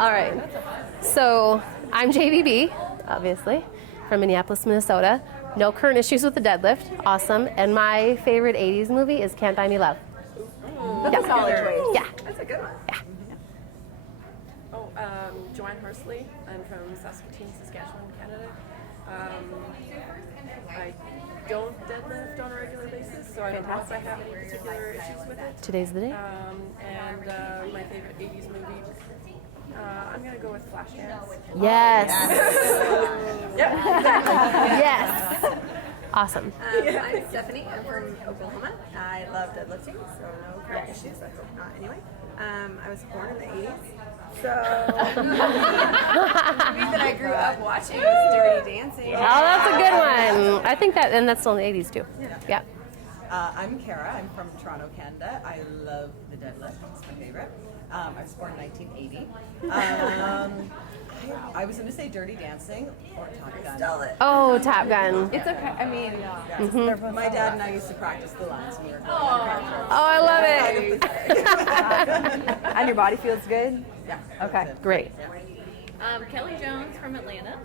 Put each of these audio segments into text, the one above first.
All right. So I'm JVB, obviously, from Minneapolis, Minnesota. No current issues with the deadlift. Awesome. And my favorite 80s movie is Can't Buy Me Love. That's a solid choice. Yeah. That's a good one. Yeah. Oh, Joanne Horsley. I'm from Saskatoon, Saskatchewan, Canada. I don't deadlift on a regular basis, so I don't know if I have any particular issues with it. Today's the day. And my favorite 80s movie, I'm going to go with Flashdance. Yes. Yes. Awesome. I'm Stephanie. I'm from Oklahoma. I love deadlifting, so no current issues. That's anyway. I was born in the 80s, so the movie that I grew up watching was Dirty Dancing. Oh, that's a good one. I think that, and that's still in the 80s too. Yeah. I'm Kara. I'm from Toronto, Canada. I love the deadlift. It's my favorite. I was born in 1980. I was going to say Dirty Dancing or Top Gun. Stole it. Oh, Top Gun. It's okay. I mean, My dad and I used to practice the lines when we were growing up. Oh, I love it. and your body feels good? Yeah. Okay. Great. Kelly Jones from Atlanta.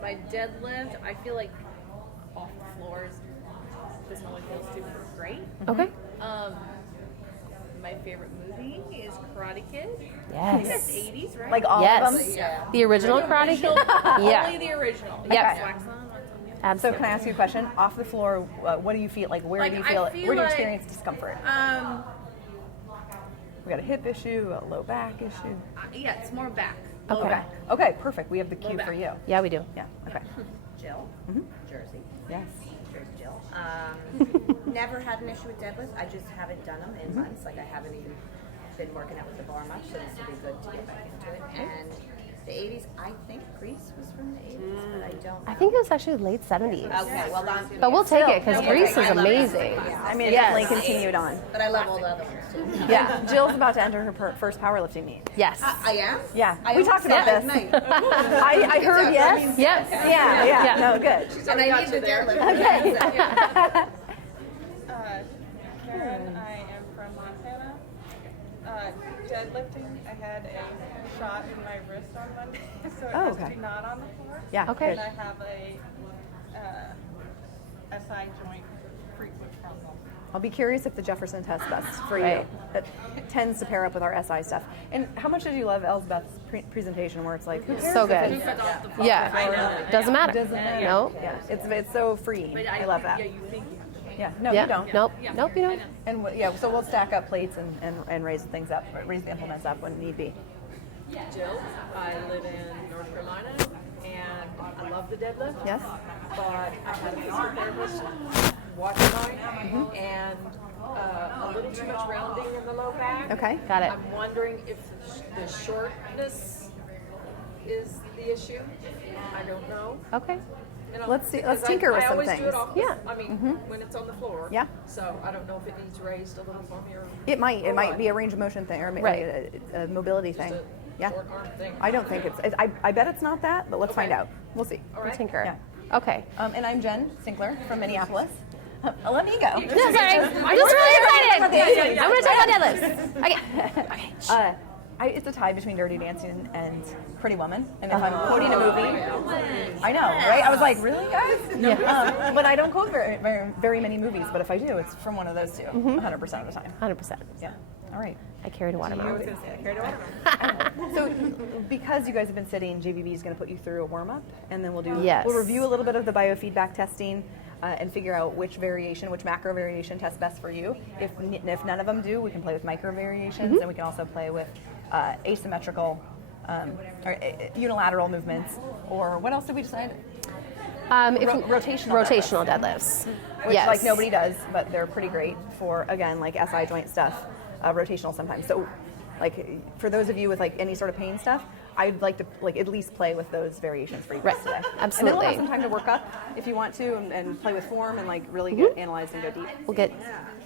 My deadlift, I feel like off the floors doesn't really feel super great. Okay. My favorite movie is Karate Kid. I think that's Yes. 80s, right? Like all of Yes. them? Yeah. The original Karate Kid? Yeah. Only the original. Yep. Wax on, wax on. So Absolutely. can I ask you a question? Off the floor, what do you feel like? Where Like, do you I feel? feel Where do you like- experience discomfort? We got a hip issue, a low back issue. Yeah, it's more back. Okay. Okay, perfect. We have the cue back. for you. Yeah, we do. Yeah. Okay. Jill, Jersey. Yes. Jersey Jill. Never had an issue with deadlifts. I just haven't done them in months. Like I haven't even been working out with the bar much, so this would be good to get back into it. And the 80s, I think Grease was from the 80s, but I don't know. I think it was actually late 70s. Okay, well done. But we'll take it because Okay, Grease I is love amazing. I mean, it Yes. definitely continued on. But I love all the other ones too. Yeah. Jill's about to enter her first powerlifting meet. Yes. I am? Yeah. I We talked about this. Night. I heard yes. Yes. Yeah. Yeah. No, good. And I need the deadlift. Okay. Karen, I am from Montana. Deadlifting, I had a shot in my wrist on Monday, so it has to be not on the floor. Yeah. Okay. And I have a SI joint frequent problem. I'll be curious if the Jefferson tests best for you. Right. That tends to pair up with our SI stuff. And how much did you love Elsbeth's presentation where it's like, who cares So if good. it's- Yeah. Doesn't matter. Doesn't matter. No. Yeah. It's so freeing. But I love that. Yeah, you think Yeah. No, Yeah. you don't. Nope. Nope, you don't. And so we'll stack up plates and raise things up, raise the implements up when need be. Jill, I live in North Carolina, and I love the deadlift. Yes. But I had a physical therapist watching mine, and a little too much rounding in the low back. Okay. Got it. I'm wondering if the shortness is the issue. I don't know. Okay. You know, Let's see- let's because tinker with I some always do things. it off Yeah. I mean, when it's on the floor. Yeah. So I don't know if it needs raised a little for me or It might be a range of motion thing or maybe Right. a mobility thing. a Yeah. short arm thing. I don't think I bet it's not that, but let's find out. We'll see. All right. Tinker. Yeah. Okay. And I'm Jen Sinkler from Minneapolis. Let me go. No, sorry. I'm just really excited. I'm going to talk about deadlifts. Okay. It's a tie between Dirty Dancing and Pretty Woman. And if I'm quoting a movie, I know, right? I was like, really, guys? But I don't quote very many movies. But if I do, it's from one of those two, 100% of the time. 100%. Yeah. All right. I carried a watermelon. So because you guys have been sitting, JVB is going to put you through a warm-up, and then we'll Yes. review a little bit of the biofeedback testing and figure out which macro variation tests best for you. If none of them do, we can play with micro variations, and we can also play with asymmetrical or unilateral movements, or what else did we decide? Rotational deadlifts. Which Yes. like nobody does, but they're pretty great for, again, like SI joint stuff, rotational sometimes. So like for those of you with like any sort of pain stuff, I'd like to like at least play with those variations for you guys today. Absolutely. And then we'll have some time to work up if you want to and play with form and like really get analyzed and go deep. We'll get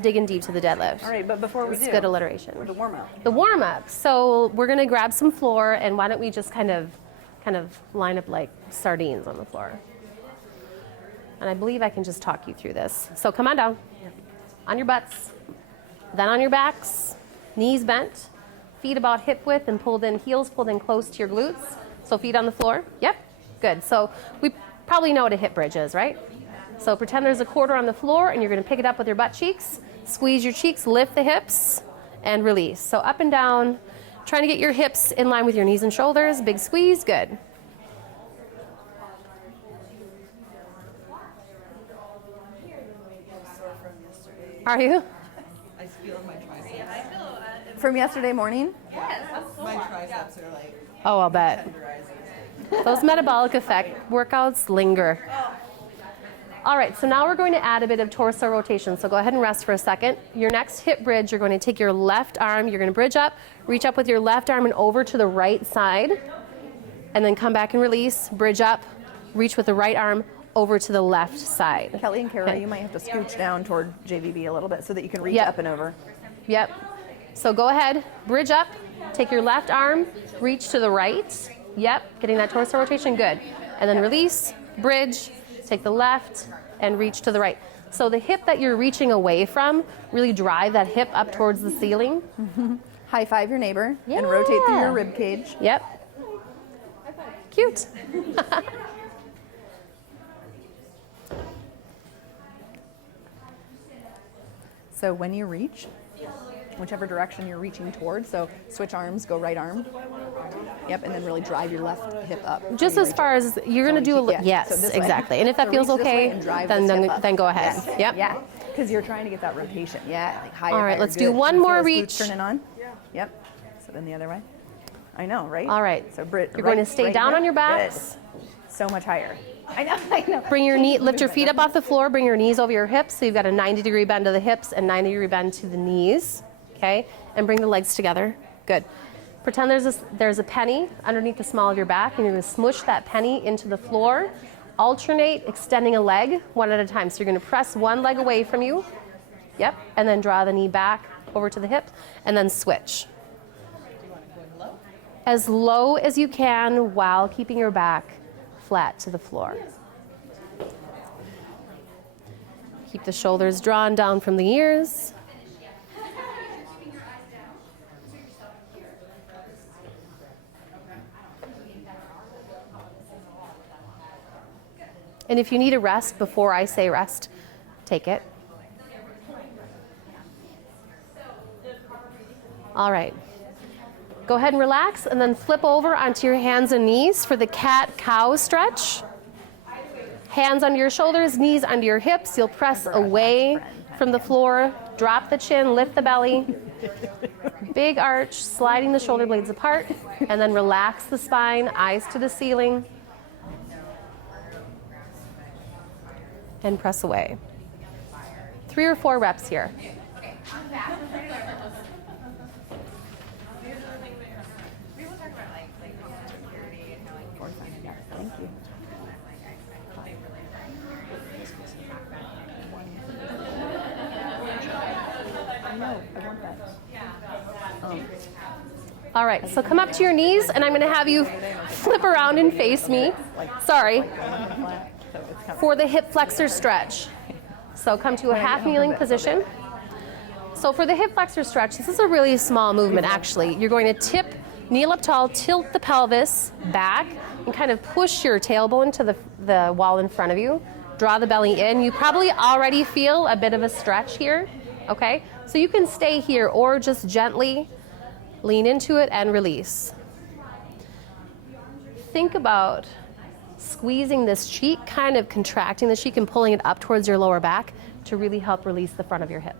digging deep to the deadlift. All right, but before we It's do, good alliteration. the warm up. The warm up. So we're going to grab some floor, and why don't we just kind of line up like sardines on the floor. And I believe I can just talk you through this. So come on down. On your butts. Then on your backs. Knees bent. Feet about hip width and pulled in, heels pulled in close to your glutes. So feet on the floor. Yep, good. So we probably know what a hip bridge is, right? So pretend there's a quarter on the floor and you're gonna pick it up with your butt cheeks, squeeze your cheeks, lift the hips, and release. So up and down, trying to get your hips in line with your knees and shoulders. Big squeeze, good. Are you? I feel my triceps. From yesterday morning? My triceps are like Oh, I'll bet. tenderizing. Those metabolic effect workouts linger. All right, so now we're going to add a bit of torso rotation. So go ahead and rest for a second. Your next hip bridge, you're going to take your left arm, you're going to bridge up, reach up with your left arm and over to the right side, and then come back and release, bridge up, reach with the right arm over to the left side. Kelly and Kara, Okay. you might have to scooch down toward JVB a little bit so that you can reach Yep. up and over. Yep. So go ahead, bridge up, take your left arm, reach to the right. Yep, getting that torso rotation, good. And then release, bridge, take the left, and reach to the right. So the hip that you're reaching away from, really drive that hip up towards the ceiling. High five your neighbor and rotate through Yeah. your rib cage. Yep. Cute. So when you reach, whichever direction you're reaching towards, so switch arms, go right arm. Yep, and then really drive your left hip up. Just when you as reach far up. as you're going to do a Yeah, yes, so this way. exactly. And if that So feels reach this way okay, and drive then this hip up. then go ahead. Yes. Yep. Yeah, because you're trying to get that rotation. Yeah, like higher. All right, higher, let's good. do one You more feel those glutes reach. Turning on. Yeah. Yep. So then the other way. I know, right? All right. So Brit, You're going to stay down on your back. backs. So much higher. I know. I know. Bring your knee, lift your feet up off the floor, bring your knees over your hips. So you've got a 90-degree bend to the hips and 90-degree bend to the knees. Okay? And bring the legs together. Good. Pretend there's a penny underneath the small of your back, and you're going to smush that penny into the floor. Alternate extending a leg one at a time. So you're going to press one leg away from you. Yep. And then draw the knee back over to the hip, and then switch. As low as you can while keeping your back flat to the floor. Keep the shoulders drawn down from the ears. And if you need a rest before I say rest, take it. All right. Go ahead and relax and then flip over onto your hands and knees for the cat-cow stretch. Hands under your shoulders, knees under your hips. You'll press away from the floor. Drop the chin, lift the belly. Big arch, sliding the shoulder blades apart. And then relax the spine, eyes to the ceiling. And press away. 3 or 4 reps here. Thank you. I know. I want that. All right, so come up to your knees, and I'm going to have you flip around and face me. Sorry. For the hip flexor stretch. So come to a half kneeling position. So for the hip flexor stretch, this is a really small movement actually. You're going to tip, kneel up tall, tilt the pelvis back, and kind of push your tailbone to the wall in front of you. Draw the belly in. You probably already feel a bit of a stretch here, okay? So you can stay here or just gently lean into it and release. Think about squeezing this cheek, kind of contracting the cheek and pulling it up towards your lower back to really help release the front of your hip.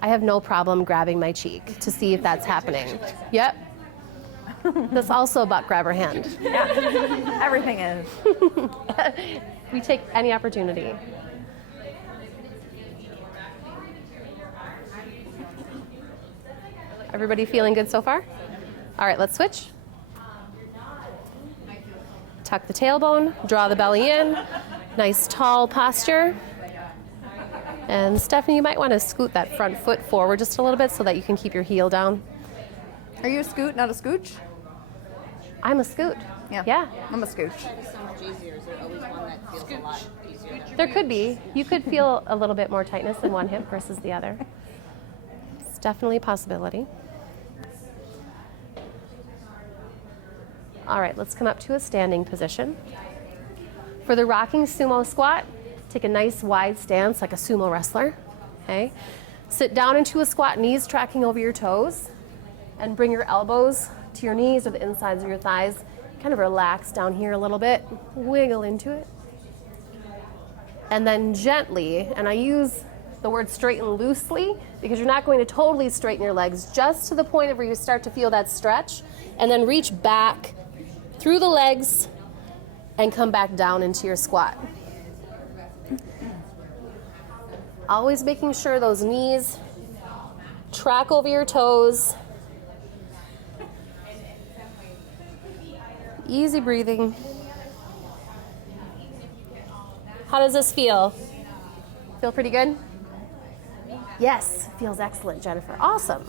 I have no problem grabbing my cheek to see if that's happening. Yep. That's also a butt grabber hand. Yeah. Everything is. We take any opportunity. Everybody feeling good so far? All right, let's switch. Tuck the tailbone, draw the belly in. Nice tall posture. And Stephanie, you might want to scoot that front foot forward just a little bit so that you can keep your heel down. Are you a scoot, not a scooch? I'm a scoot. Yeah. Yeah. I'm a scooch. So much easier. Is there always one that feels a lot easier? There could be. You could feel a little bit more tightness in one hip versus the other. definitely a possibility. All right, let's come up to a standing position. For the rocking sumo squat, take a nice wide stance like a sumo wrestler, okay? Sit down into a squat, knees tracking over your toes, and bring your elbows to your knees or the insides of your thighs. Kind of relax down here a little bit, wiggle into it. And then gently, and I use the word straighten loosely because you're not going to totally straighten your legs, just to the point of where you start to feel that stretch, and then reach back through the legs and come back down into your squat. Always making sure those knees track over your toes. Easy breathing. How does this feel? Feel pretty good? Yes, feels excellent, Jennifer. Awesome.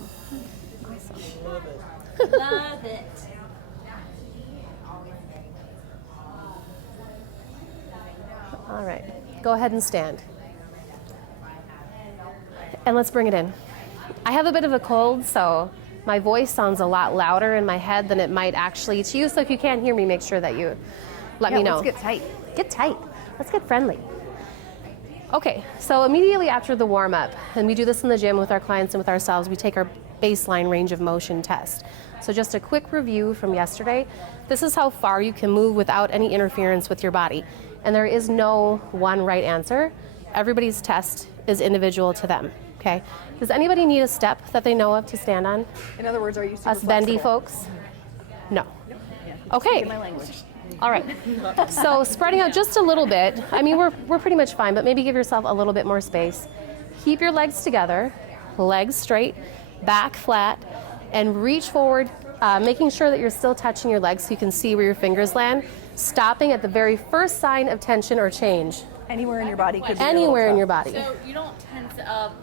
Love it. All right, go ahead and stand. And let's bring it in. I have a bit of a cold, so my voice sounds a lot louder in my head than it might actually to you. So if you can't hear me, make sure that you let me know. Let's get tight. Get tight. Let's get friendly. Okay, so immediately after the warm-up, and we do this in the gym with our clients and with ourselves, we take our baseline range of motion test. So just a quick review from yesterday. This is how far you can move without any interference with your body. And there is no one right answer. Everybody's test is individual to them, okay? Does anybody need a step that they know of to stand on? In other words, are you super Us bendy flexible? folks? No. Okay. My language. All right. So spreading out just a little bit. I mean, we're pretty much fine, but maybe give yourself a little bit more space. Keep your legs together, legs straight, back flat, and reach forward, making sure that you're still touching your legs so you can see where your fingers land. Stopping at the very first sign of tension or change. Anywhere in your body could be Anywhere in your body. So you don't tense up,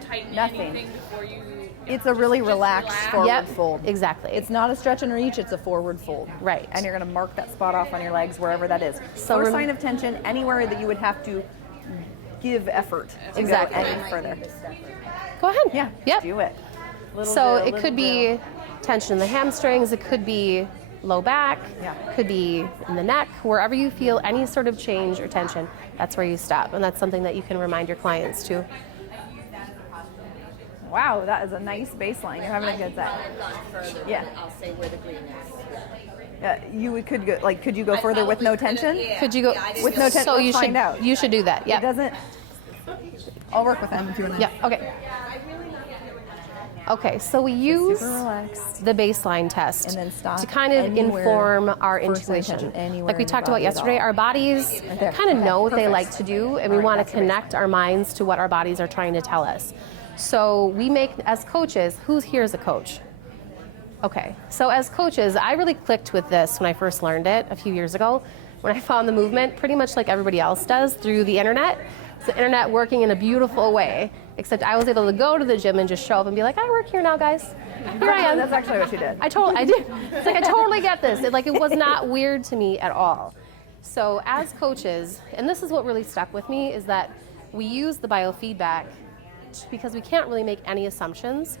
tighten Nothing. anything before you. It's a really relaxed forward Yep, fold. exactly. It's not a stretch and reach, it's a forward fold. Right. And you're going to mark that spot off on your legs wherever that is. So First sign of tension, anywhere that you would have to give effort to Exactly. go any further. Go ahead. Yeah, Yep. do it. So it could be tension in the hamstrings, it could be low back, Yeah. could be in the neck, wherever you feel any sort of change or tension, that's where you stop. And that's something that you can remind your clients too. Wow, that is a nice baseline. You're having a good time. I've gone further, Yeah. but I'll say where the green is. Could go could you go further with no tension? Could you go With no tension, So let's you find should out. you should do that. It Yeah. doesn't. I'll work with them if you want. Yeah. Okay. Okay, so we use Super relaxed. the baseline test And then stop to kind of anywhere inform our first sign of intuition. tension, anywhere Like we in your talked about body at yesterday, all. our bodies Right there. kind of Okay, know what they perfect. like to do, and we All right, want that's to the connect our minds to what our bodies are trying to tell us. So we make, as coaches, who's here as a coach? Okay, so as coaches, I really clicked with this when I first learned it a few years ago, when I found the movement, pretty much like everybody else does, through the internet. It's the internet working in a beautiful way, except I was able to go to the gym and just show up and be like, I work here now, guys. Here I am. That's actually what you did. I did. It's like I totally get this. It was not weird to me at all. So as coaches, and this is what really stuck with me, is that we use the biofeedback because we can't really make any assumptions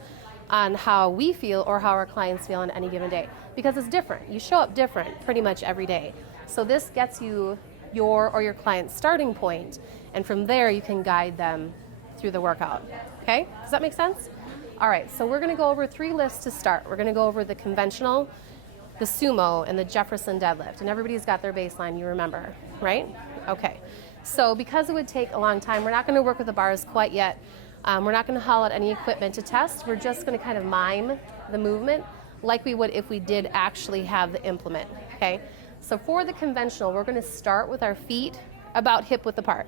on how we feel or how our clients feel on any given day, because it's different. You show up different pretty much every day. So this gets you your or your client's starting point, and from there you can guide them through the workout. Okay? Does that make sense? All right, so we're gonna go over 3 lifts to start. We're gonna go over the conventional, the sumo, and the Jefferson deadlift. And everybody's got their baseline, you remember, right? Okay, so because it would take a long time, we're not gonna work with the bars quite yet. We're not gonna haul out any equipment to test. We're just gonna kind of mime the movement like we would if we did actually have the implement, okay? So for the conventional, we're gonna start with our feet about hip width apart.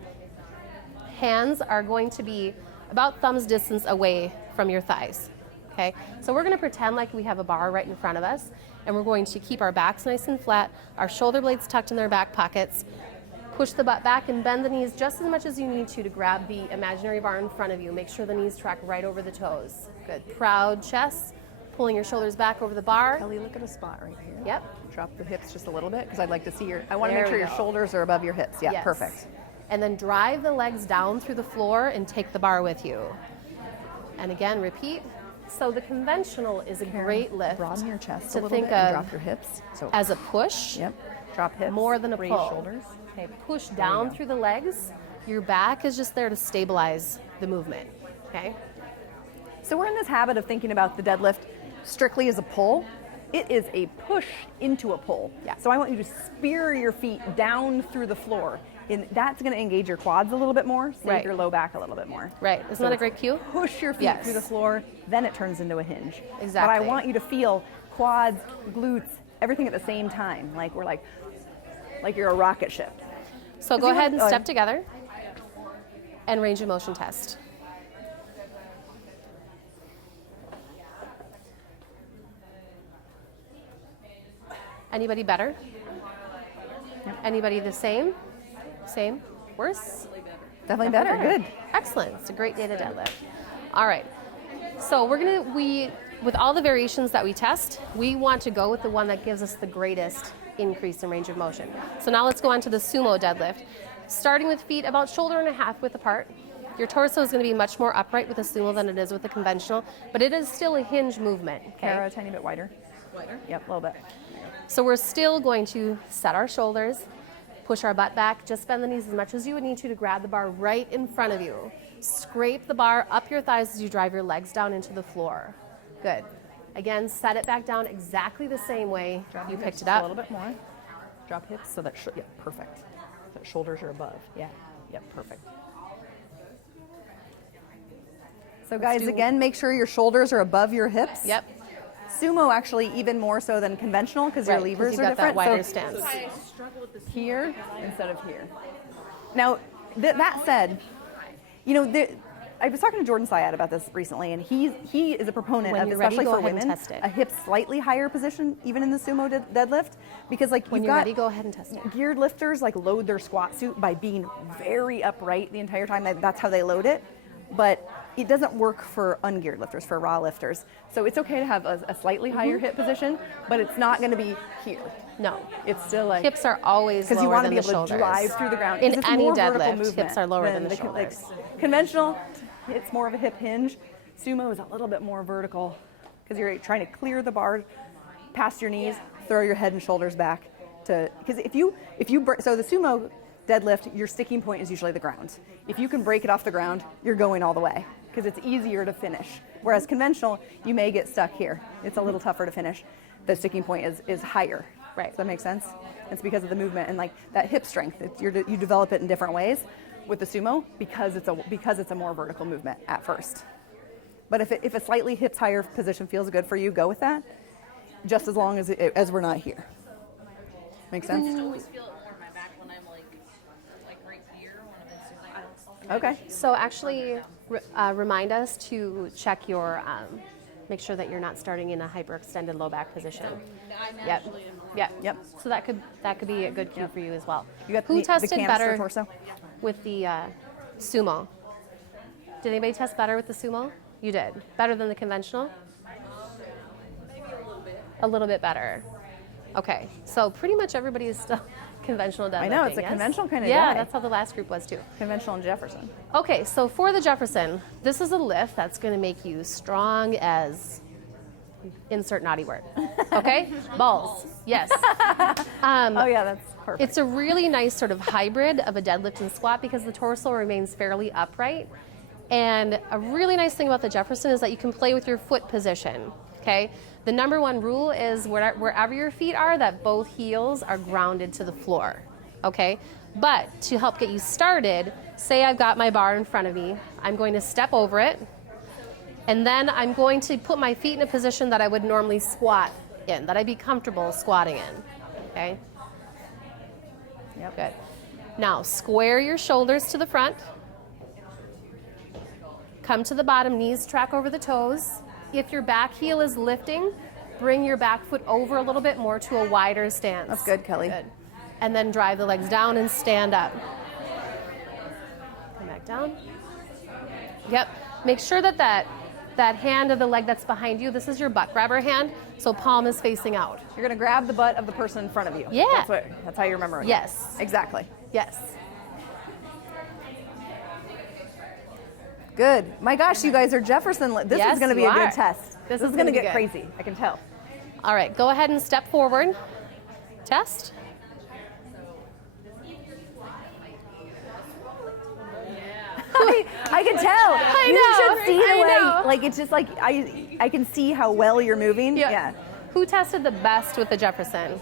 Hands are going to be about thumb's distance away from your thighs, okay? So we're gonna pretend like we have a bar right in front of us, and we're going to keep our backs nice and flat, our shoulder blades tucked in their back pockets, push the butt back and bend the knees just as much as you need to grab the imaginary bar in front of you. Make sure the knees track right over the toes. Good. Proud chest, pulling your shoulders back over the bar. Kelly, look at a spot right here. Yep. Drop the hips just a little bit because I'd like to see I want to There make sure we your go. shoulders are above your hips. Yeah, Yes. perfect. And then drive the legs down through the floor and take the bar with you. And again, repeat. So the conventional is a great lift Broaden your chest a to little think bit and of drop your hips. So as a push. yep. Drop hips. More than a raise pull. shoulders. Okay, push down through the legs. Your back is just there to stabilize the movement. Okay. So we're in this habit of thinking about the deadlift strictly as a pull. It is a push into a pull. Yeah. So I want you to spear your feet down through the floor. And that's going to engage your quads a little bit more, save Right. your low back a little bit more. Right. Isn't that a great cue? Push your feet Yes. through the floor, then it turns into a hinge. But I Exactly. want you to feel quads, glutes, everything at the same time. Like we're like you're a rocket ship. So go ahead and step together and range of motion test. Anybody better? Anybody the same? Same? Worse? Definitely better. Good. Excellent. It's a great day to deadlift. All right. So with all the variations that we test, we want to go with the one that gives us the greatest increase in range of motion. So now let's go on to the sumo deadlift. Starting with feet about shoulder and a half width apart. Your torso is going to be much more upright with a sumo than it is with a conventional, but it is still a hinge movement. Okay? Kara, a tiny bit wider. Wider? Yep, a little bit. So we're still going to set our shoulders, push our butt back, just bend the knees as much as you would need to grab the bar right in front of you. Scrape the bar up your thighs as you drive your legs down into the floor. Good. Again, set it back down exactly the same way you picked it A up. little bit more. Drop hips so that, yeah, perfect. So that shoulders are above. Yeah, yep, perfect. So guys, again, make sure your shoulders are above your hips. Yep. Sumo actually even more so than conventional because your Right, 'cause levers you've are got different. that wider So stance. I struggle with this. here instead of here. Now, that said, you know, I was talking to Jordan Syed about this recently, and he is a proponent When of, you're ready, especially go for ahead and women, test it. a hip slightly higher position, even in the sumo deadlift, because like When you've you're got ready, go ahead and test it. geared lifters like load their squat suit by being very upright the entire time. That's how they load it, but it doesn't work for ungeared lifters, for raw lifters. So it's okay to have a slightly higher hip position, but it's not going to be here. No. It's still like Hips are always because lower you want to than be the able to shoulders. drive through the ground. 'Cause In it's a any more vertical deadlift, movement hips are lower than the like, shoulders. conventional, it's more of a hip hinge. Sumo is a little bit more vertical because you're trying to clear the bar past your knees, throw your head and shoulders back to, because so the sumo deadlift, your sticking point is usually the ground. If you can break it off the ground, you're going all the way because it's easier to finish. Whereas conventional, you may get stuck here. It's a little tougher to finish. The sticking point is higher. Right. Does that make sense? It's because of the movement and like that hip strength. You develop it in different ways with the sumo because it's a more vertical movement at first. But if a slightly hips higher position feels good for you, go with that. Just as long as we're not here. Make sense? I always feel it more in my back when I'm like right here when I'm in sumo. Okay. So actually, remind us to check your, make sure that you're not starting in a hyperextended low back position. Yep. Yep. So that could be a good cue for you as well. You got Who the tested canister better torso? with the sumo? Did anybody test better with the sumo? You did. Better than the conventional? Maybe a little bit. A little bit better. Okay. So pretty much everybody is still conventional deadlifting. I know, it's a yes? conventional kind of Yeah, day. that's how the last group was too. Conventional and Jefferson. Okay, so for the Jefferson, this is a lift that's going to make you strong as insert naughty word. Okay? Balls. Yes. Oh yeah, that's perfect. It's a really nice sort of hybrid of a deadlift and squat because the torso remains fairly upright. And a really nice thing about the Jefferson is that you can play with your foot position. Okay? The number one rule is wherever your feet are, that both heels are grounded to the floor. Okay? But to help get you started, say I've got my bar in front of me, I'm going to step over it, and then I'm going to put my feet in a position that I would normally squat in, that I'd be comfortable squatting in. Okay? Yep. Good. Now, square your shoulders to the front. Come to the bottom, knees track over the toes. If your back heel is lifting, bring your back foot over a little bit more to a wider stance. That's good, Kelly. Good. And then drive the legs down and stand up. Come back down. Yep. Make sure that hand of the leg that's behind you, this is your butt grabber hand, so palm is facing out. You're gonna grab the butt of the person in front of you. Yeah. That's how you remember it. Yes. Exactly. Yes. Good. My gosh, you guys are Jefferson. This Yes, is going to be you a are. good test. This is is going to gonna be get good. crazy. I can tell. All right, go ahead and step forward. Test. I can tell. I You know, should see the I way, know. like it's just like I can see how well you're moving. Yeah. Who tested the best with the Jefferson?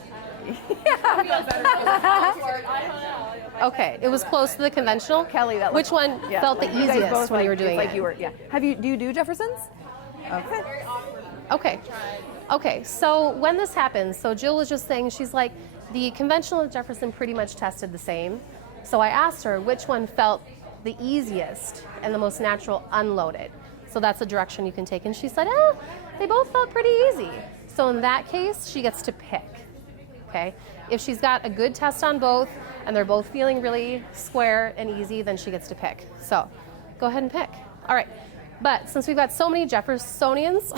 Okay, it was close to the conventional. Kelly, that Which looked- one yeah, felt the like you guys easiest both, when you were like, doing like it? you were, yeah. Do you do Jeffersons? Okay. Okay. Okay, so when this happens, so Jill was just saying, she's like, the conventional and Jefferson pretty much tested the same. So I asked her which one felt the easiest and the most natural unloaded. So that's a direction you can take. And she said, they both felt pretty easy. So in that case, she gets to pick, okay? If she's got a good test on both and they're both feeling really square and easy, then she gets to pick. So go ahead and pick. All right. But since we've got so many Jeffersonians,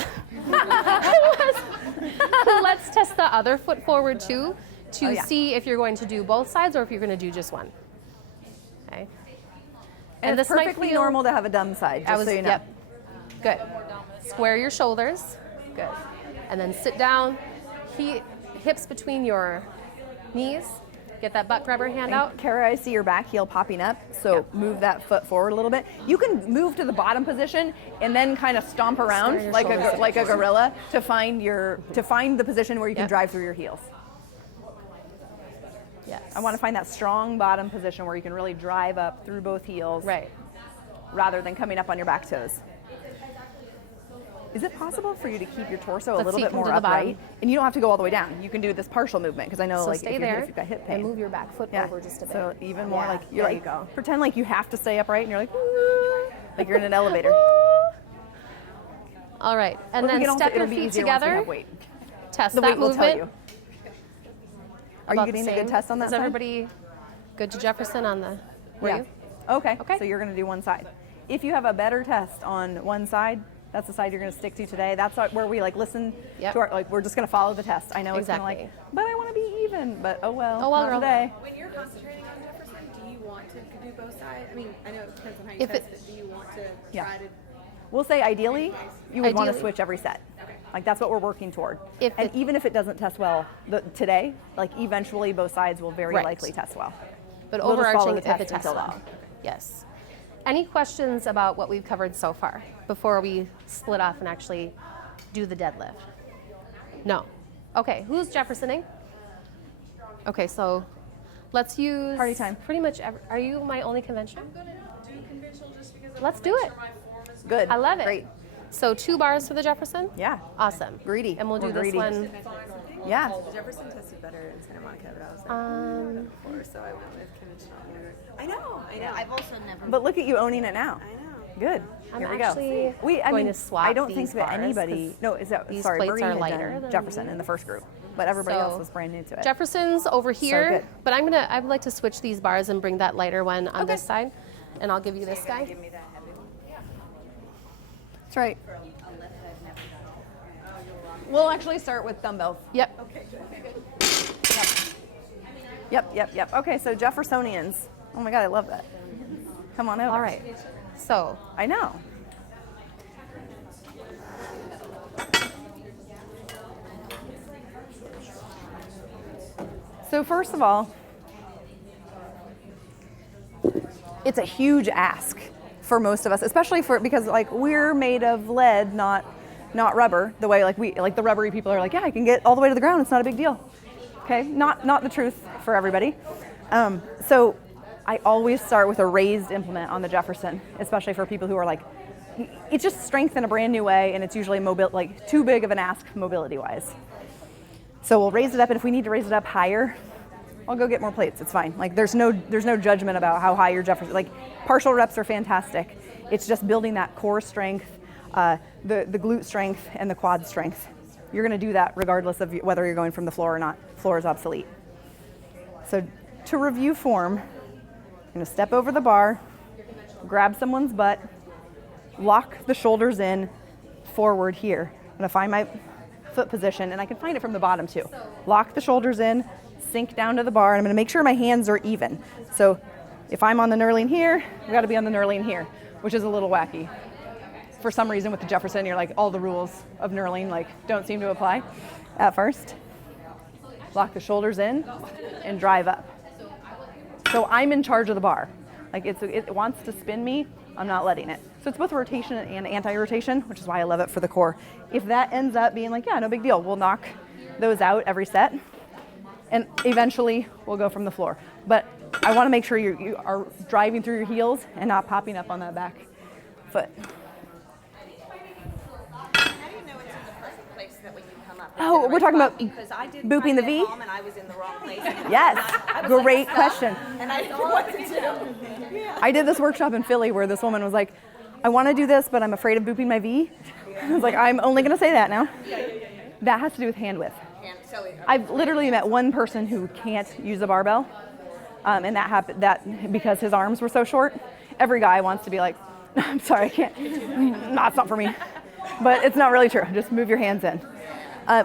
let's test the other foot forward too to see if you're going to do both sides or if you're going to do just one. Okay. And it's this might perfectly feel- normal to have a dumb side, just so you know. Yep. Good. Square your shoulders. Good. And then sit down. Hips between your knees. Get that butt grabber hand out. Kara, I see your back heel popping up, so move that foot forward a little bit. You can move to the bottom position and then kind of stomp around your like shoulders. a gorilla to find the position where you can Yep. drive through your heels. Yes. I want to find that strong bottom position where you can really drive up through both heels, Right. rather than coming up on your back toes. Is it possible for you to keep your torso a Let's little see, bit come more to the bottom. upright? And you don't have to go all the way down. You can do this partial movement because I know, So like, stay if there you've got hip pain, and move your back foot over just a bit. So even more Yeah, like you're there like you go. pretend like you have to stay upright and you're like you're in an elevator. All right, and But we then can also- step your it'll be feet easier once we together. have weight. Test The that weight will movement. tell you. Are you About getting the a good same. test on that Is side? everybody good to Jefferson on the? Were you? Okay. Okay. So you're going to do one side. If you have a better test on one side, that's the side you're going to stick to today. That's where we like listen Yep. to our, like we're just going to follow the test. I know it's kind of Exactly. like, but I want to be even. But oh well, Oh, well, not girl. today. When you're concentrating on Jefferson, do you want to do both sides? I mean, I know it depends on how you If test it- it. Do you want to Yeah. try to? We'll say ideally, you would want to Ideally. switch every set. Like that's what we're working toward. If And it- even if it doesn't test well today, like eventually both sides will very Right. likely test well. But We'll just follow overarching, the if test it tests until well. then. Yes. Any questions about what we've covered so far before we split off and actually do the deadlift? No. Okay, who's Jeffersoning? Okay, so let's use Party time. Pretty much. Are you my only conventional? I'm gonna do conventional just because I Let's wanna do make it. sure my form is Good. I love it. Great. So 2 bars for the Jefferson. Yeah. Awesome. Greedy. And we'll do We're this greedy. one. Yeah. Jefferson tested better in Santa Monica, but I was Um, so I went with conventional. I know. I've also never. But look at you owning it now. I know. Good. I'm Here we actually go. I going mean, to swap I don't these think that bars, anybody. 'cause No, is that these sorry? plates Marie are had lighter done than Jefferson these. in the first group, but everybody So, else was brand new to it. Jefferson's over here, good. but I'd like to switch these bars and bring that lighter one on this side, and I'll give you this guy. Give me that heavy one. That's right. We'll actually start with dumbbells. Yep. Yep. Okay, so Jeffersonians. Oh my God, I love that. Come on over. All right. So I know. So first of all, it's a huge ask for most of us, especially because like we're made of lead, not rubber. The way like the rubbery people are like, yeah, I can get all the way to the ground. It's not a big deal. Okay, not the truth for everybody. So I always start with a raised implement on the Jefferson, especially for people who are like, it's just strength in a brand new way, and it's usually too big of an ask mobility-wise. So we'll raise it up, and if we need to raise it up higher, I'll go get more plates. It's fine. Like there's no judgment about how high your Jefferson. Like partial reps are fantastic. It's just building that core strength, the glute strength, and the quad strength. You're going to do that regardless of whether you're going from the floor or not. Floor is obsolete. So to review form, I'm going to step over the bar, grab someone's butt, lock the shoulders in forward here. I'm going to find my foot position, and I can find it from the bottom too. Lock the shoulders in, sink down to the bar, and I'm going to make sure my hands are even. So If I'm on the knurling here, we got to be on the knurling here, which is a little wacky. For some reason with the Jefferson, you're like, all the rules of knurling like don't seem to apply at first. Lock the shoulders in and drive up. So I'm in charge of the bar. Like it wants to spin me, I'm not letting it. So it's both rotation and anti-rotation, which is why I love it for the core. If that ends up being like, yeah, no big deal, we'll knock those out every set, and eventually we'll go from the floor. But I want to make sure you are driving through your heels and not popping up on that back foot. How do you know it's in the perfect place that when you come up? Oh, we're talking about because I did booping the V? and I was in the wrong place. Yes, great question. And I didn't know what to do. I did this workshop in Philly where this woman was like, I want to do this, but I'm afraid of booping my V. I was like, I'm only going to say that now. That has to do with hand width. And so I've literally met one person who can't use a barbell, and that happened because his arms were so short. Every guy wants to be like, I'm sorry, I can't. No, it's not for me. But it's not really true. Just move your hands in.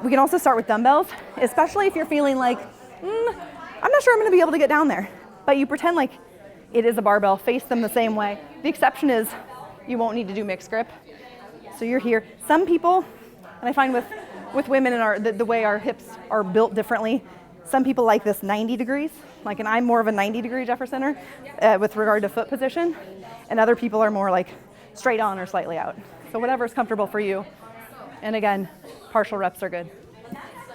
We can also start with dumbbells, especially if you're feeling like, I'm not sure I'm going to be able to get down there. But you pretend like it is a barbell, face them the same way. The exception is you won't need to do mixed grip. So you're here. Some people, and I find with women and the way our hips are built differently, some people like this 90 degrees, and I'm more of a 90-degree Jeffersoner with regard to foot position, and other people are more like straight on or slightly out. So whatever is comfortable for you. And again, partial reps are good,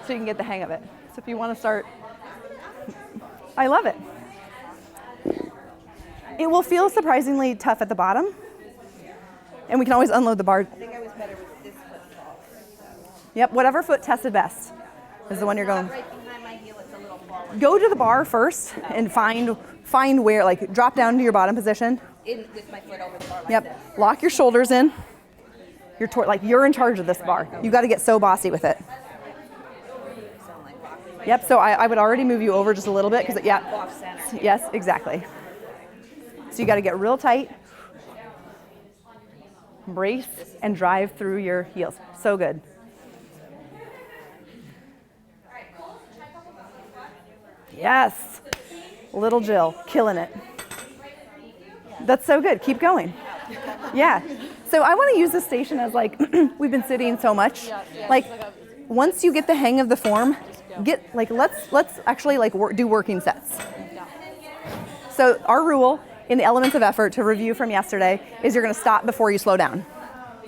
so you can get the hang of it. So if you want to start, I love it. It will feel surprisingly tough at the bottom, and we can always unload the bar. I think I was better with this foot. Yep, whatever foot tested best is the one you're going. Right behind my heel, it's a little forward. Go to the bar first and find where, like drop down to your bottom position. With my foot over the bar like Yep, this. lock your shoulders in. You're in charge of this bar. You got to get so bossy with it. Yep, so I would already move you over just a little bit because Off center. yes, exactly. So you got to get real tight, brace, and drive through your heels. So good. Yes, little Jill, killing it. That's so good. Keep going. Yeah. So I want to use this station as like we've been sitting so much. Like once you get the hang of the form, let's actually do working sets. So our rule in the elements of effort to review from yesterday is you're going to stop before you slow down.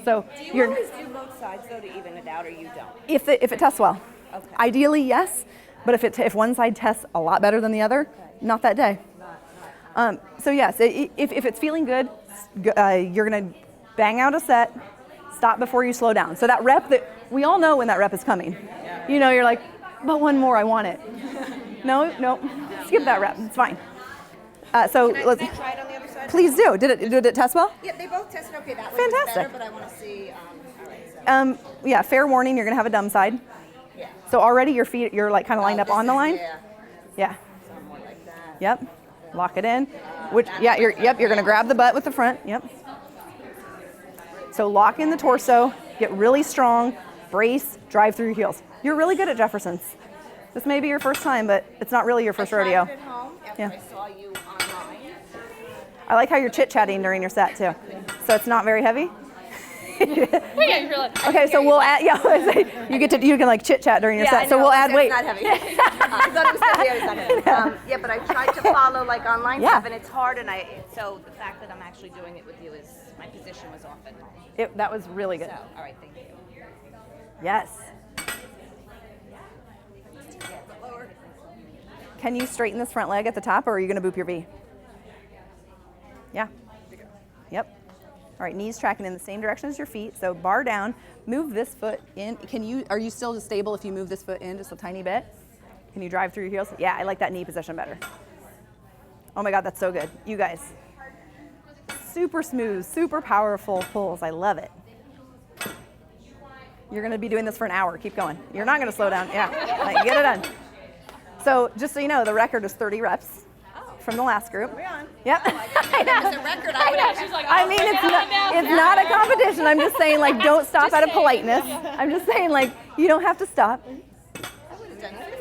So Do you always do both sides though to even it out, or you don't? if it tests well. Okay. Ideally, yes, but if one side tests a lot better than the other, not that day. So yes, if it's feeling good, you're gonna bang out a set, stop before you slow down. So that rep that we all know when that rep is coming. You know, you're like, but one more, I want it. No, skip that rep, it's fine. So let's Can I try it on the other side? please do. Did it test well? Yeah, they both tested okay. That one was Fantastic. better, but I want to see. All right, so. Yeah, fair warning, you're gonna have a dumb side. Yeah. So already your feet, you're like kind of lined up This on the is- line. Yeah. Yeah. Somewhere like that. Yep. Lock it in. You're gonna grab the butt with the front. Yep. So lock in the torso, get really strong, brace, drive through your heels. You're really good at Jeffersons. This may be your first time, but it's not really your first rodeo. I tried it at home after Yeah. I saw you online. I like how you're chit-chatting during your set too. So it's not very heavy. Yeah, you're like, Okay, so we'll add. Yeah, you can like chit-chat during your Yeah, set. I So know, we'll add it's weight. not heavy. I thought it was gonna be heavy. It's not heavy. Yeah, but I tried to follow like online Yeah. stuff, and it's hard. So the fact that I'm actually doing it with you is my position was off at home. That was really good. So, all right, thank you. Yes. Can you straighten this front leg at the top, or are you going to boop your V? Yeah. Yep. All right, knees tracking in the same direction as your feet. So bar down, move this foot in. Are you still stable if you move this foot in just a tiny bit? Can you drive through your heels? Yeah, I like that knee position better. Oh my God, that's so good. You guys, super smooth, super powerful pulls. I love it. You're gonna be doing this for an hour. Keep going. You're not gonna slow down. Yeah, like, get it done. So just so you know, the record is 30 reps from the last group. Yep. I know. The record, I know. she's like, I mean, it's not a competition. I'm just saying, like, don't stop out of politeness. I'm just saying, like, you don't have to stop.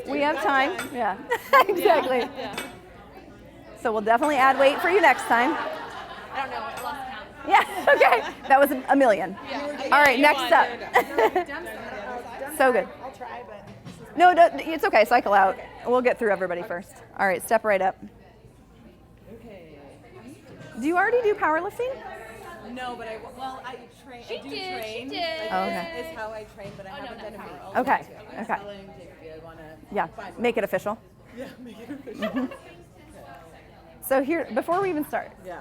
We have time. Yeah, exactly. So we'll definitely add weight for you next time. I don't know. I lost count. Yeah, okay. That was a million. All right, next up. So good. I'll try, but No, it's okay. Cycle out. We'll get through everybody first. All right, step right up. Do you already do powerlifting? No, but I train. She I do did, train. she did. Like, Oh, okay. This is how I train, but I haven't done it for Okay, I'm okay. telling JP I want to. Yeah, make it official. Yeah, make it official. So here, before we even start, Yeah.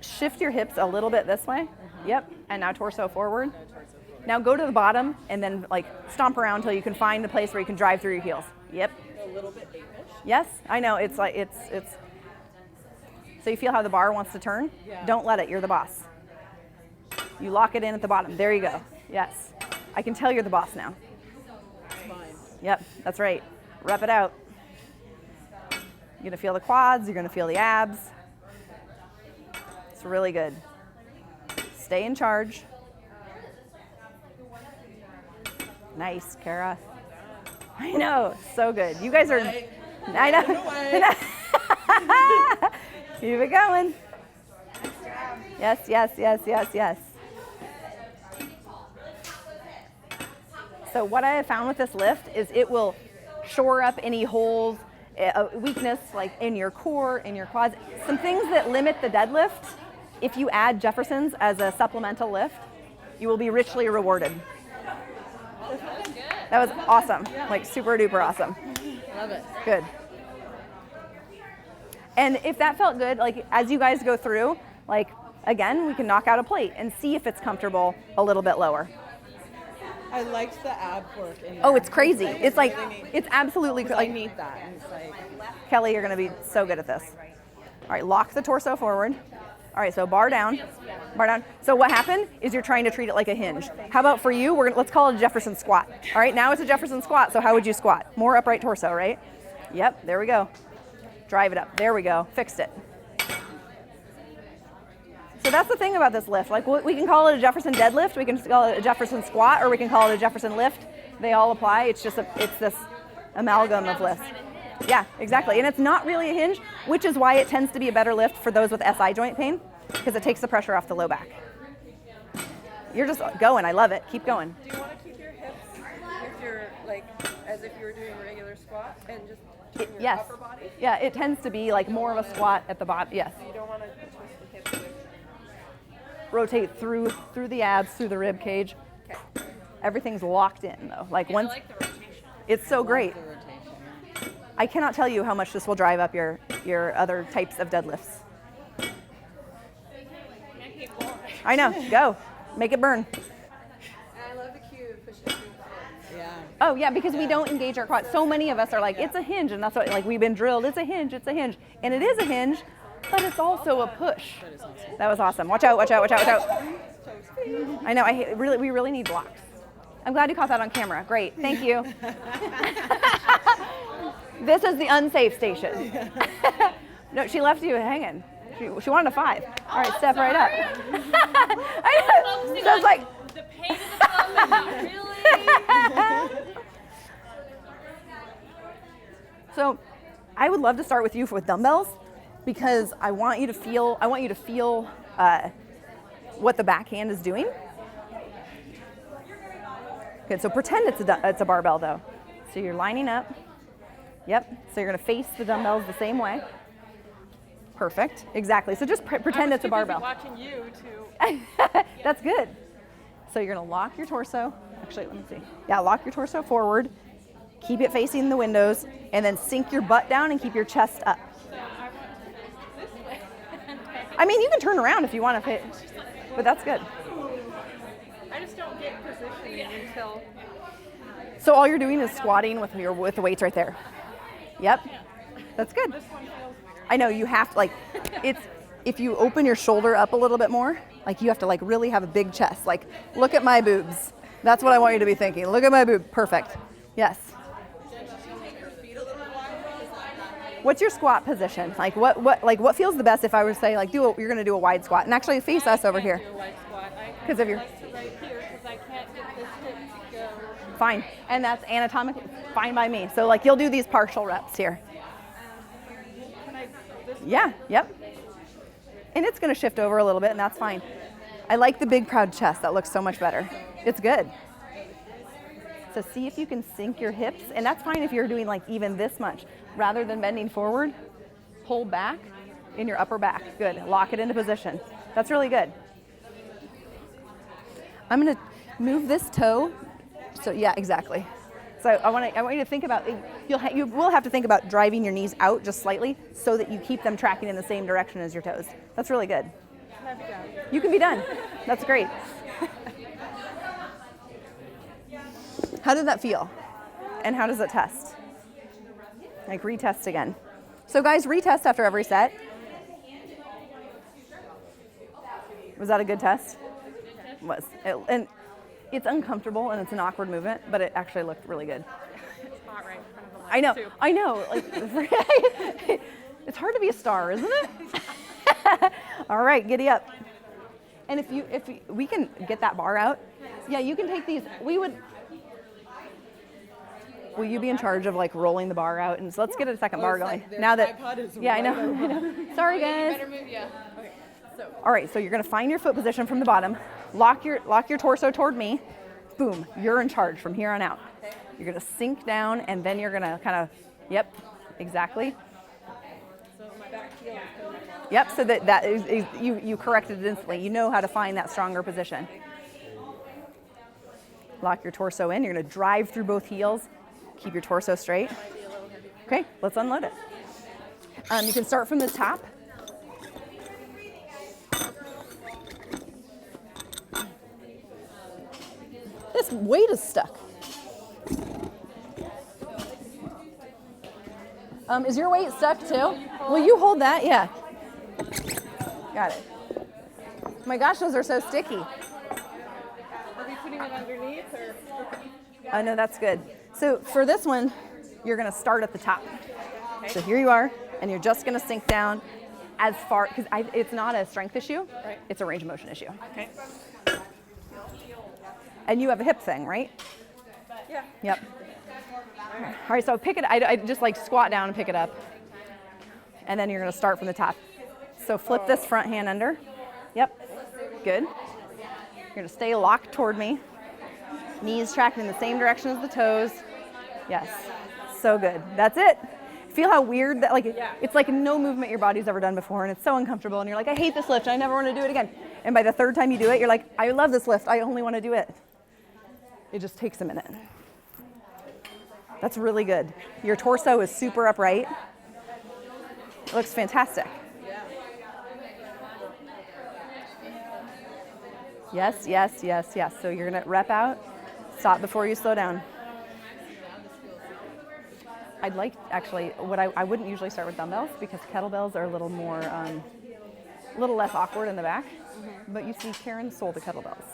shift your hips a little bit this way. Yep, and now torso forward. Now go to the bottom and then like stomp around until you can find a place where you can drive through your heels. Yep. A little bit apish. Yes, I know. It's like it's. So you feel how the bar wants to turn? Yeah. Don't let it. You're the boss. You lock it in at the bottom. There you go. Yes. I can tell you're the boss now. Fine. Yep, that's right. Rep it out. You're gonna feel the quads. You're gonna feel the abs. It's really good. Stay in charge. Nice, Kara. I know, so good. You guys are. I know. Keep it going. Yes, yes, yes, yes, yes. So what I have found with this lift is it will shore up any holes, weakness like in your core, in your quads, some things that limit the deadlift. If you add Jefferson's as a supplemental lift, you will be richly rewarded. That was awesome, like super duper awesome. Love it. Good. And if that felt good, like as you guys go through, like again, we can knock out a plate and see if it's comfortable a little bit lower. I liked the ab work. In Oh, there. it's crazy. It's like, really neat. it's absolutely I like, need that. And it's like, Kelly, you're gonna be so good at this. All right, lock the torso forward. All right, so bar down, bar down. So what happened is you're trying to treat it like a hinge. How about for you, let's call it a Jefferson squat. All right, now it's a Jefferson squat, so how would you squat? More upright torso, right? Yep, there we go. Drive it up, there we go, fixed it. So that's the thing about this lift. Like we can call it a Jefferson deadlift, we can call it a Jefferson squat, or we can call it a Jefferson lift. They all apply, it's this amalgam of lifts. Yeah, exactly. And it's not really a hinge, which is why it tends to be a better lift for those with SI joint pain, because it takes the pressure off the low back. You're just going, I love it. Keep going. Do you want to keep your hips with your, like, as if you were doing a regular squat and just keep your Yes. upper body? Yeah, it tends to be like more of a squat at the bottom. Yes. You don't want to twist the hips with. Rotate through the abs, through the rib cage. Okay. Everything's locked in though. Like once, I like the rotation. it's so great. the rotation. I cannot tell you how much this will drive up your other types of deadlifts. I know. Go. Make it burn. And I love the cue of pushing through the Yeah. Oh yeah, because we don't engage our quads. So many of us are like, it's a hinge, and that's what like we've been drilled. It's a hinge. It's a hinge, and it is a hinge, but it's also a push. That was awesome. Watch out! Watch out! Watch out! Watch out! I know. We really need blocks. I'm glad you caught that on camera. Great. Thank you. This is the unsafe station. No, she left you hanging. She wanted a 5. All right, step right up. I know. So it's like. The pain in the thumb and not really. So, I would love to start with you with dumbbells because I want you to feel what the backhand is doing. Good. So pretend it's a barbell though. So you're lining up. Yep. So you're gonna face the dumbbells the same way. Perfect. Exactly. So just pretend it's a barbell. watching you too. That's good. So you're gonna lock your torso. Actually, let me see. Yeah, lock your torso forward. Keep it facing the windows, and then sink your butt down and keep your chest up. I mean, you can turn around if you want to fit, but that's good. I just don't get positioning until. So all you're doing is squatting with the weights right there. Yep, that's good. I know you have to if you open your shoulder up a little bit more, like you have to like really have a big chest. Like look at my boobs. That's what I want you to be thinking. Look at my boob. Perfect. Yes. What's your squat position? Like what feels the best if I were to say like you're going to do a wide squat and actually face us over here. Do a wide squat. Because of your Right here, because I can't get this hip to go. fine, and that's anatomically fine by me. So like you'll do these partial reps here. Can I this Yeah, yep. And it's gonna shift over a little bit, and that's fine. I like the big proud chest. That looks so much better. It's good. So see if you can sink your hips, and that's fine if you're doing like even this much. Rather than bending forward, pull back in your upper back. Good, lock it into position. That's really good. I'm gonna move this toe. So yeah, exactly. So I want you to think about, you will have to think about driving your knees out just slightly so that you keep them tracking in the same direction as your toes. That's really good. You can be done. That's great. How did that feel? And how does it test? Like retest again. So guys, retest after every set. Was that a good test? It was. And it's uncomfortable and it's an awkward movement, but it actually looked really good. It's hot right in front of the light, I know, too. I know. Like, it's hard to be a star, isn't it? All right, giddy up. And if we can get that bar out, yeah, you can take these. Will you be in charge of like rolling the bar out? And so let's get a second bar going. Now that, yeah, I know. Sorry, guys. Better move, yeah. Okay. So. All right, so you're gonna find your foot position from the bottom. Lock your torso toward me. Boom, you're in charge from here on out. You're gonna sink down, and then you're gonna kind of, yep, exactly. So my back heel is coming. Yep, so that is you corrected it instantly. You know how to find that stronger position. Lock your torso in. You're gonna drive through both heels. Keep your torso straight. Okay, let's unload it. You can start from the top. This weight is stuck. Is your weight stuck too? Will you hold that? Yeah. Got it. My gosh, those are so sticky. Are we putting it underneath or? Oh no, that's good. So for this one, you're gonna start at the top. Okay. So here you are, and you're just gonna sink down as far, because it's not a strength issue, right. It's a range of motion issue. Okay. And you have a hip thing, right? Yeah. Yep. All right, so pick it, I just like squat down and pick it up. And then you're gonna start from the top. So flip this front hand under. Yep, good. You're gonna stay locked toward me. Knees tracking in the same direction as the toes. Yes, so good. That's it. Feel how weird that, like, it's like no movement your body's ever done before, and it's so uncomfortable, and you're like, I hate this lift, I never want to do it again. And by the third time you do it, you're like, I love this lift, I only want to do it. It just takes a minute. That's really good. Your torso is super upright. It looks fantastic. Yes, yes, yes, yes. So you're gonna rep out, stop before you slow down. I'd like, actually, I wouldn't usually start with dumbbells because kettlebells are a little more, a little less awkward in the back. Mm-hmm. But you see, Karen sold the kettlebells.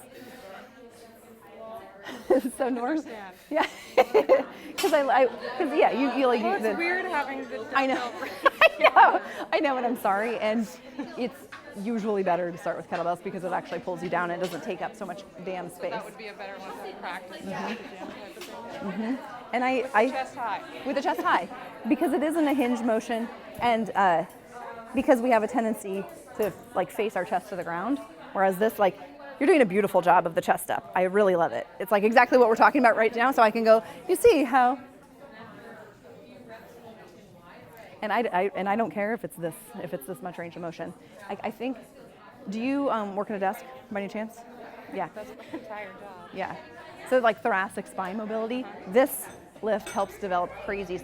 So Norm, yeah, because yeah, you like. Well, it's weird having the. I know, I know, and I'm sorry, and it's usually better to start with kettlebells because it actually pulls you down and it doesn't take up so much damn space. That would be a better one to practice. Mm-hmm. Mm-hmm. And I chest high. With the chest high, because it isn't a hinge motion, and because we have a tendency to like face our chest to the ground, whereas this, like, you're doing a beautiful job of the chest up. I really love it. It's like exactly what we're talking about right now, so I can go, you see how, and I don't care if it's this much range of motion. I think, do you work at a desk by any chance? Yeah. That's my entire job. Yeah. So like thoracic spine mobility, this lift helps develop crazy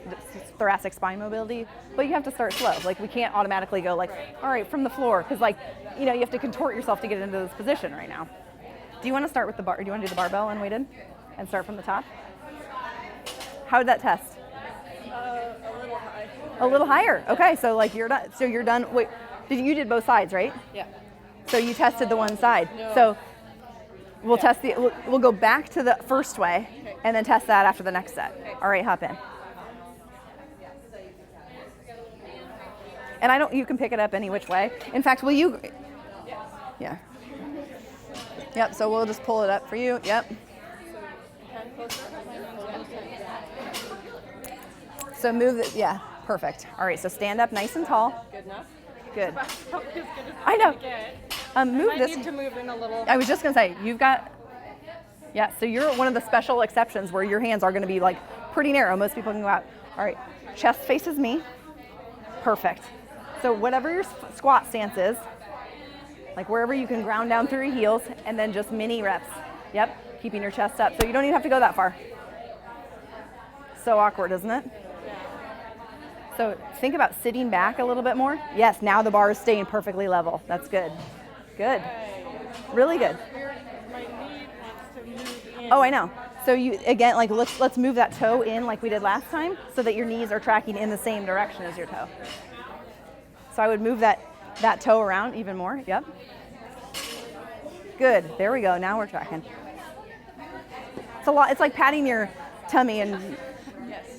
thoracic spine mobility, but you have to start slow. Like, we can't automatically go like, all right, from the floor, because like, you know, you have to contort yourself to get into this position right now. Do you want to start with the bar? Do you want to do the barbell unweighted and start from the top? How did that test? A little high. A little higher. Okay, so like you're done. So you're done. Wait, you did both sides, right? Yeah. So you tested the one side. No. So we'll go back to the first way and then test that after the next set. All right, hop in. And you can pick it up any which way. In fact, will you? Yeah. Yep, so we'll just pull it up for you. Yep. So move it, yeah, perfect. All right, so stand up nice and tall. Good enough? Good. Probably as good as I know. Move Move this. I need to move in a little. I was just gonna say, you've got, yeah, so you're one of the special exceptions where your hands are gonna be like pretty narrow. Most people can go out. All right, chest faces me. Perfect. So whatever your squat stance is, like wherever you can ground down through your heels, and then just mini reps. Yep, keeping your chest up. So you don't even have to go that far. So awkward, isn't it? So think about sitting back a little bit more. Yes, now the bar is staying perfectly level. That's good. Good. Really good. My knee wants to move in. Oh, I know. So you, again, like let's move that toe in like we did last time so that your knees are tracking in the same direction as your toe. So I would move that toe around even more. Yep. Good. There we go. Now we're tracking. It's a lot. It's like patting your tummy and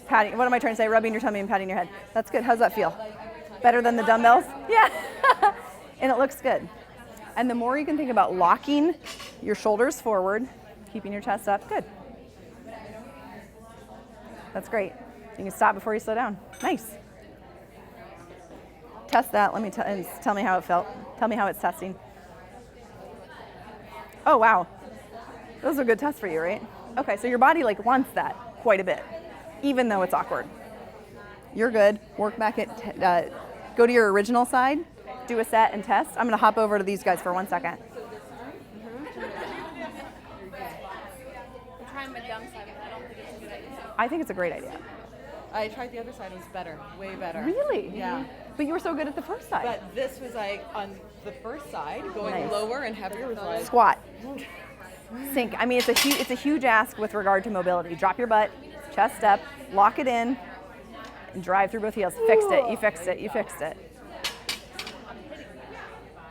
patting. What am I trying to say? Rubbing your tummy and patting your head. That's good. How's that feel? Better than the dumbbells? Yeah. And it looks good. And the more you can think about locking your shoulders forward, keeping your chest up, good. That's great. You can stop before you slow down. Nice. Test that. Let me tell me how it felt. Tell me how it's testing. Oh, wow. Those are good tests for you, right? Okay, so your body like wants that quite a bit, even though it's awkward. You're good. Work back at, go to your original side, do a set and test. I'm gonna hop over to these guys for 1 second. I'm trying my dumb side, but I don't think it's a good idea. I think it's a great idea. I tried the other side, it was better, way better. Really? Yeah. But you were so good at the first side. But this was like on the first side, going Nice. lower and heavier was like, Squat. Sink. I mean, it's a huge ask with regard to mobility. Drop your butt, chest up, lock it in, and drive through both heels. Fixed it. You fixed it. You fixed it.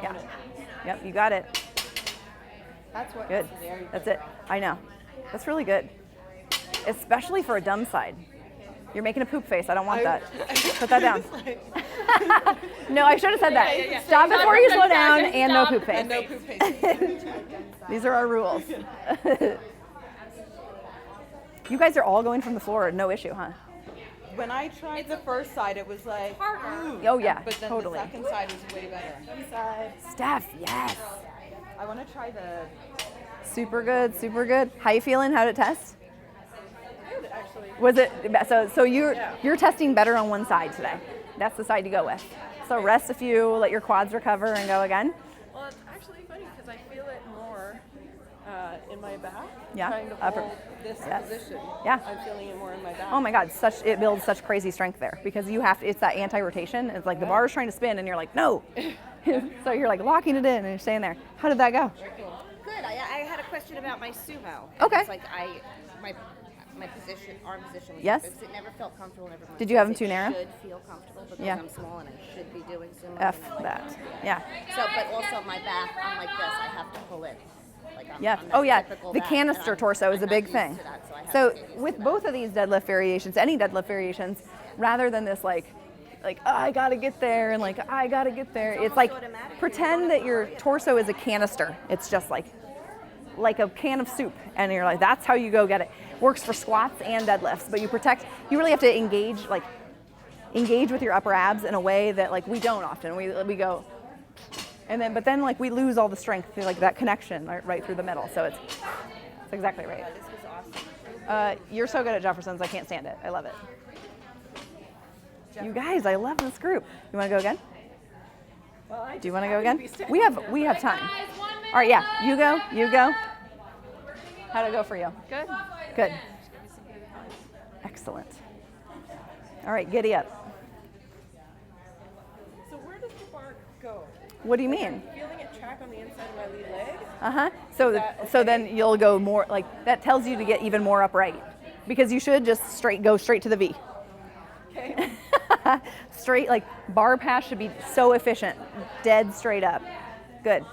Yeah. Yep. You got it. that's what. Good. There you That's it. I know. That's really good, especially for a dumb side. You're making a poop face. I don't want that. Put that down. No, I should have said that. Stop before you slow down and no poop face. And no poop face. These are our rules. You guys are all going from the floor, no issue, huh? When I tried the first side, it was like, ooh. Oh yeah, But then totally. the second side was way better. Steph, yes. I want to try the. Super good, super good. How you feeling? How did it test? Good, actually. Was it so you're testing better on one side today. That's the side to go with. So rest a few, let your quads recover and go again. Well, it's actually funny because I feel it more in my back. Yeah, Trying to upper. hold this Yes. position. Yeah. I'm feeling it more in my back. Oh my God, it builds such crazy strength there because you have to, it's that anti-rotation. It's like the bar is trying to spin and you're like, no. So you're like locking it in and you're staying there. How did that go? Good. I had a question about my sumo. Okay. It's like my position, arm position was Yes. because it never felt comfortable. Never Did you have them too narrow? Should feel comfortable because Yeah. I'm small and I should be doing sumo. F and I'm like, that. Yeah. So, but also my back, I'm like this. I have to pull in. Like Yeah. I'm Oh that yeah. typical The back, and canister I'm- torso is I'm a big not thing. used to that, so I have So to get used with to both that. of these deadlift variations, any deadlift variations, rather than this like oh, I gotta get there and like I gotta get there, it's like automatic. pretend that your torso is a canister. It's just like a can of soup, and you're like, that's how you go get it. Works for squats and deadlifts, but you really have to engage with your upper abs in a way that like we don't often. We go, but then like we lose all the strength through like that connection right through the middle. So it's exactly right. This was awesome. You're so good at Jefferson's, I can't stand it. I love it. You guys, I love this group. You want to go again? Do you want to go again? We have time. All right, yeah. You go. How'd it go for you? Good. Good. Excellent. All right, giddy up. So where does the bar go? What do you mean? Feeling it track on the inside of my lead leg. Uh-huh. So then you'll go more, like, that tells you to get even more upright because you should just go straight to the V. Okay. Straight, like, bar pass should be so efficient, dead straight up. Good.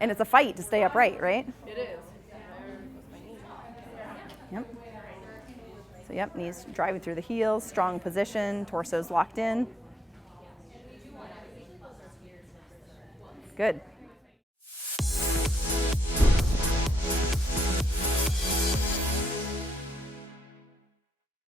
And it's a fight to stay upright, right? It is. Yep. So yep, knees driving through the heels, strong position, torso's locked in. Good.